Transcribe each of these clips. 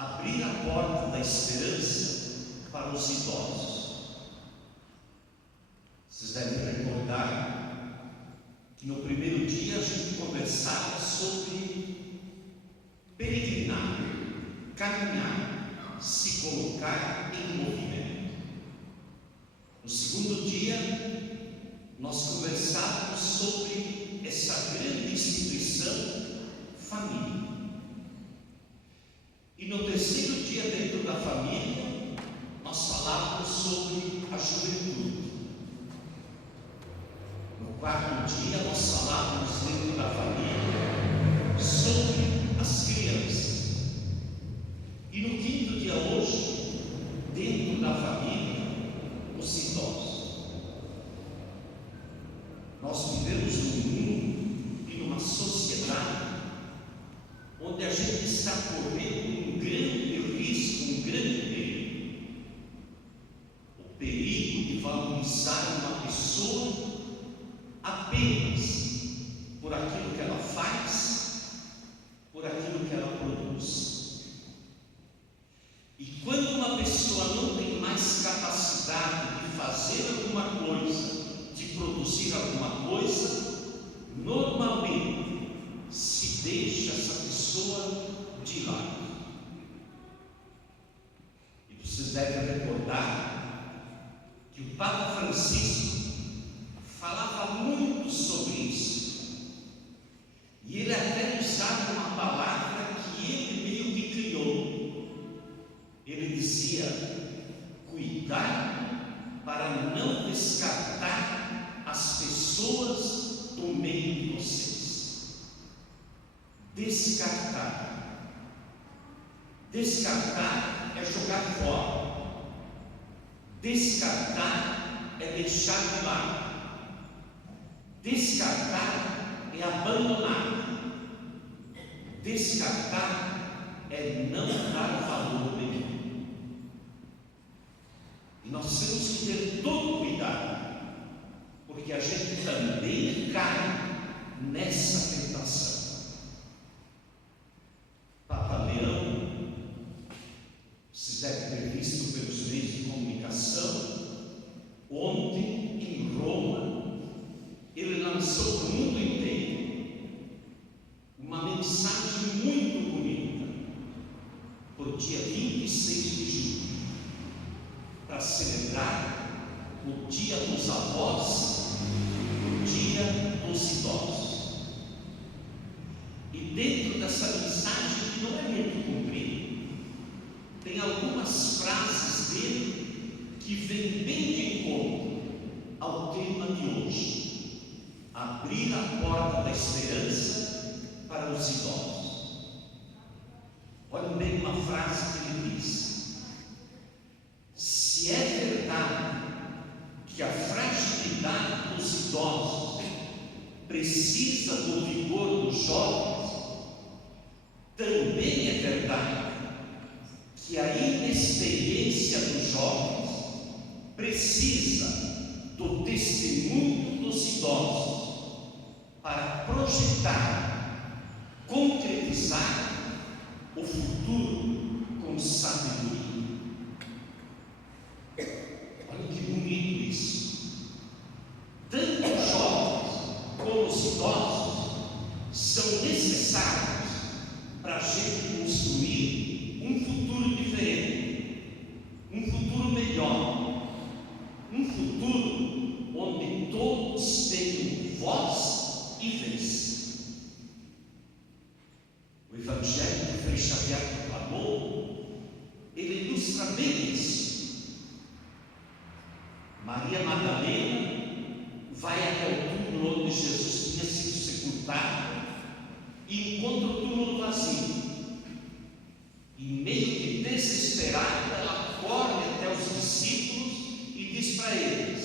abrir a porta da esperança para os idosos. Vocês devem recordar que no primeiro dia a gente conversava sobre peregrinar, caminhar, se colocar em movimento. No segundo dia, nós conversávamos sobre essa grande instituição, família. E no terceiro dia, dentro da família, nós falávamos sobre a juventude. No quarto dia, nós falávamos dentro da família sobre as crianças. E no quinto dia hoje, dentro da família, os idosos. Nós vivemos num mundo e numa sociedade onde a gente está correndo um grande risco, um grande perigo. O perigo de valorizar uma pessoa apenas por aquilo que ela faz, por aquilo que ela produz. E quando uma pessoa não tem mais capacidade de fazer alguma coisa, de produzir alguma coisa, normalmente se deixa essa pessoa de lado. E vocês devem recordar que o Papa Francisco falava muito sobre isso. E ele até usava uma palavra que ele meio que criou. Ele dizia: cuidar para não descartar as pessoas do meio de vocês. Descartar. Descartar é jogar fora. Descartar é deixar de lado. Descartar é abandonar. Descartar é não dar valor nenhum. E nós temos que ter todo cuidado, porque a gente também cai nessa tentação. Papa Leão, vocês devem ter visto pelos meios de comunicação, ontem em Roma, ele lançou para o mundo inteiro uma mensagem muito bonita, por dia 26 de julho, para celebrar o Dia dos Avós, o Dia dos Idosos. E dentro dessa mensagem, que não é muito comprida, tem algumas frases dele que vêm bem de encontro ao tema de hoje: abrir a porta da esperança para os idosos. Olhem bem uma frase que ele diz: se é verdade que a fragilidade dos idosos precisa do vigor dos jovens, também é verdade que a inexperiência dos jovens precisa do testemunho dos idosos para projetar, concretizar o futuro com sabedoria. Olha que bonito isso. Tanto os jovens como os idosos são necessários para a gente construir um futuro diferente, um futuro melhor, um futuro onde todos tenham voz e vez. O Evangelho que Frei Xavier proclamou, ele ilustra bem isso. Maria Madalena vai até o túmulo onde Jesus tinha sido sepultado e encontra o túmulo vazio. E meio que desesperada, ela corre até os discípulos e diz para eles: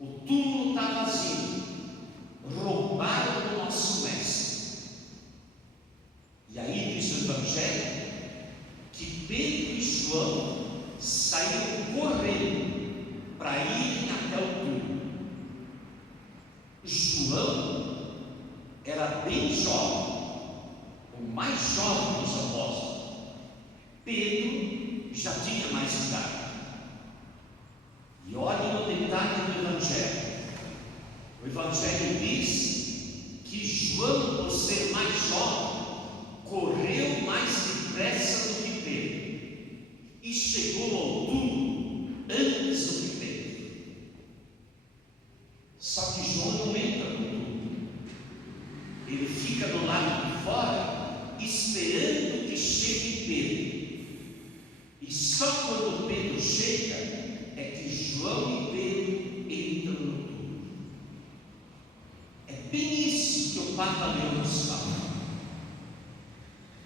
o túmulo está vazio, roubaram o nosso mestre. E aí diz o Evangelho que Pedro e João saíram correndo para irem até o túmulo. João era bem jovem, o mais jovem dos apóstolos, já tinha mais idade. E olhem o detalhe do Evangelho. O Evangelho diz que João, por ser mais jovem, correu mais depressa do que Pedro e chegou ao túmulo antes do que Pedro. Só que João não entra no túmulo. Ele fica do lado de fora esperando que chegue Pedro. E só quando Pedro chega é que João e Pedro entram no túmulo. É bem isso que o Papa Leão nos fala.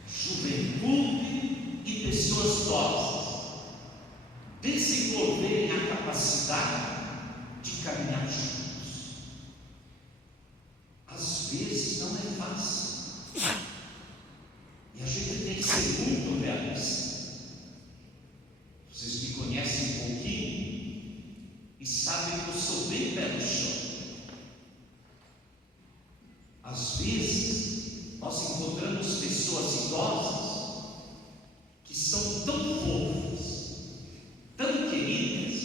Juventude e pessoas idosas desenvolverem a capacidade de caminhar juntos. Às vezes não é fácil, e a gente tem que ser muito realista. Vocês me conhecem um pouquinho e sabem que eu sou bem pé no chão. Às vezes nós encontramos pessoas idosas que são tão fofas, tão queridas,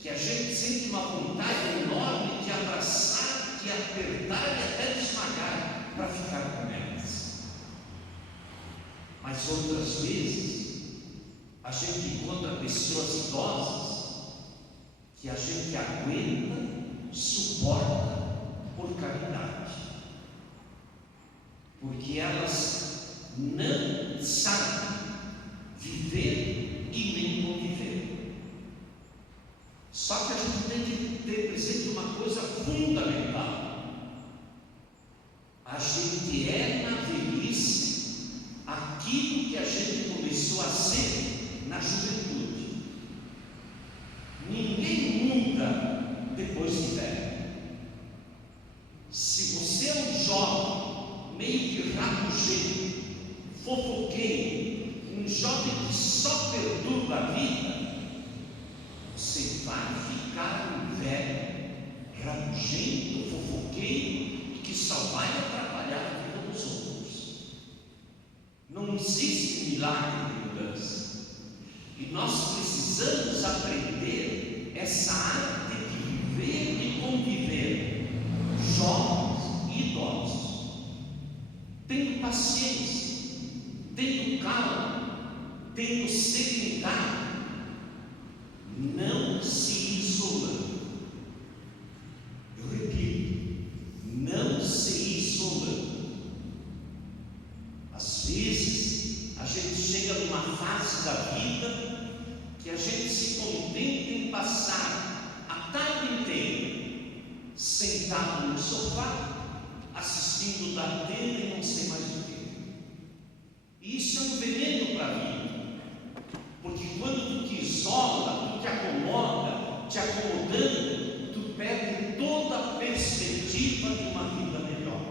que a gente sente uma vontade enorme de abraçar, de apertar e até de esmagar para ficar com elas. Mas outras vezes a gente encontra pessoas idosas que a gente aguenta, suporta por caridade, porque elas não sabem viver e nem conviver. Só que a gente tem que ter presente uma coisa fundamental: a gente é na velhice aquilo que a gente começou a ser na juventude. Ninguém muda depois de velho. Se você é um jovem meio que rabugento, fofoqueiro, um jovem que só perturba a vida, você vai ficar um velho rabugento, fofoqueiro, que só vai atrapalhar a vida dos outros. Não existe milagre de mudança. E nós precisamos aprender essa arte de viver e conviver, jovens e idosos, tendo paciência, tendo calma, tendo serenidade, não se isolando. Eu repito, não se isolando. Às vezes a gente chega numa fase da vida que a gente se contenta em passar a tarde inteira sentado no sofá, assistindo da tela e não sei mais o que. E isso é um veneno para a vida, porque quando tu te isola, tu te acomoda, te acomodando, tu perde toda a perspectiva de uma vida melhor.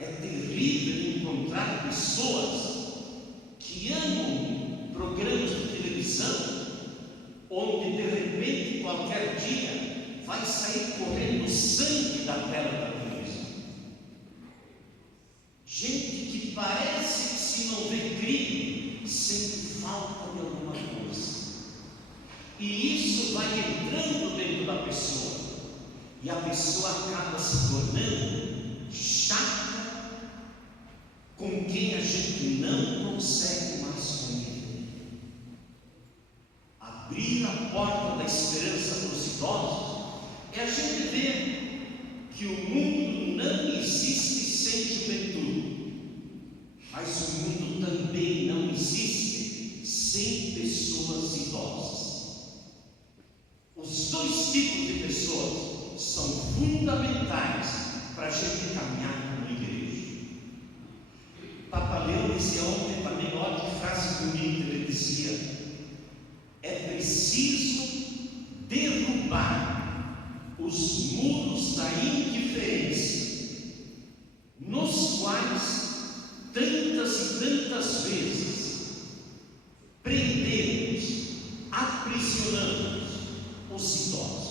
É terrível encontrar pessoas que amam programas de televisão, onde de repente, qualquer dia, vai sair correndo sangue da tela da televisão. Gente que parece que, se não vê crime, sente falta de alguma coisa. E isso vai entrando dentro da pessoa, e a pessoa acaba se tornando chata, com quem a gente não consegue mais conviver. Abrir a porta da esperança para os idosos é a gente ver que o mundo não existe sem juventude, mas o mundo também não existe sem pessoas idosas. Os dois tipos de pessoas são fundamentais para a gente caminhar como igreja. Papa Leão dizia ontem também, olha que frase bonita, ele dizia: é preciso derrubar os muros da indiferença, nos quais tantas e tantas vezes prendemos, aprisionamos os idosos.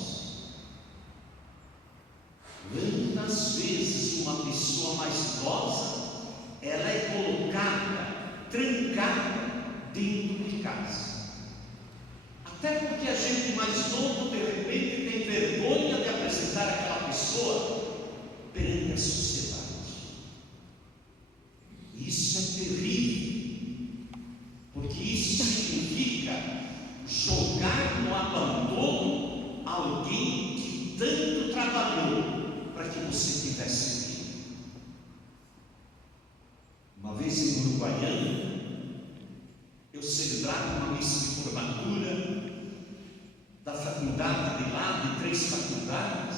Quantas vezes uma pessoa mais idosa ela é colocada, trancada porque a gente mais novo, de repente, tem vergonha de apresentar aquela pessoa perante a sociedade. Isso é terrível, porque isso significa jogar no abandono alguém que tanto trabalhou para que você tivesse vida. Uma vez em Uruguaiana, eu celebrava uma missa de formatura da faculdade de lá, de 3 faculdades,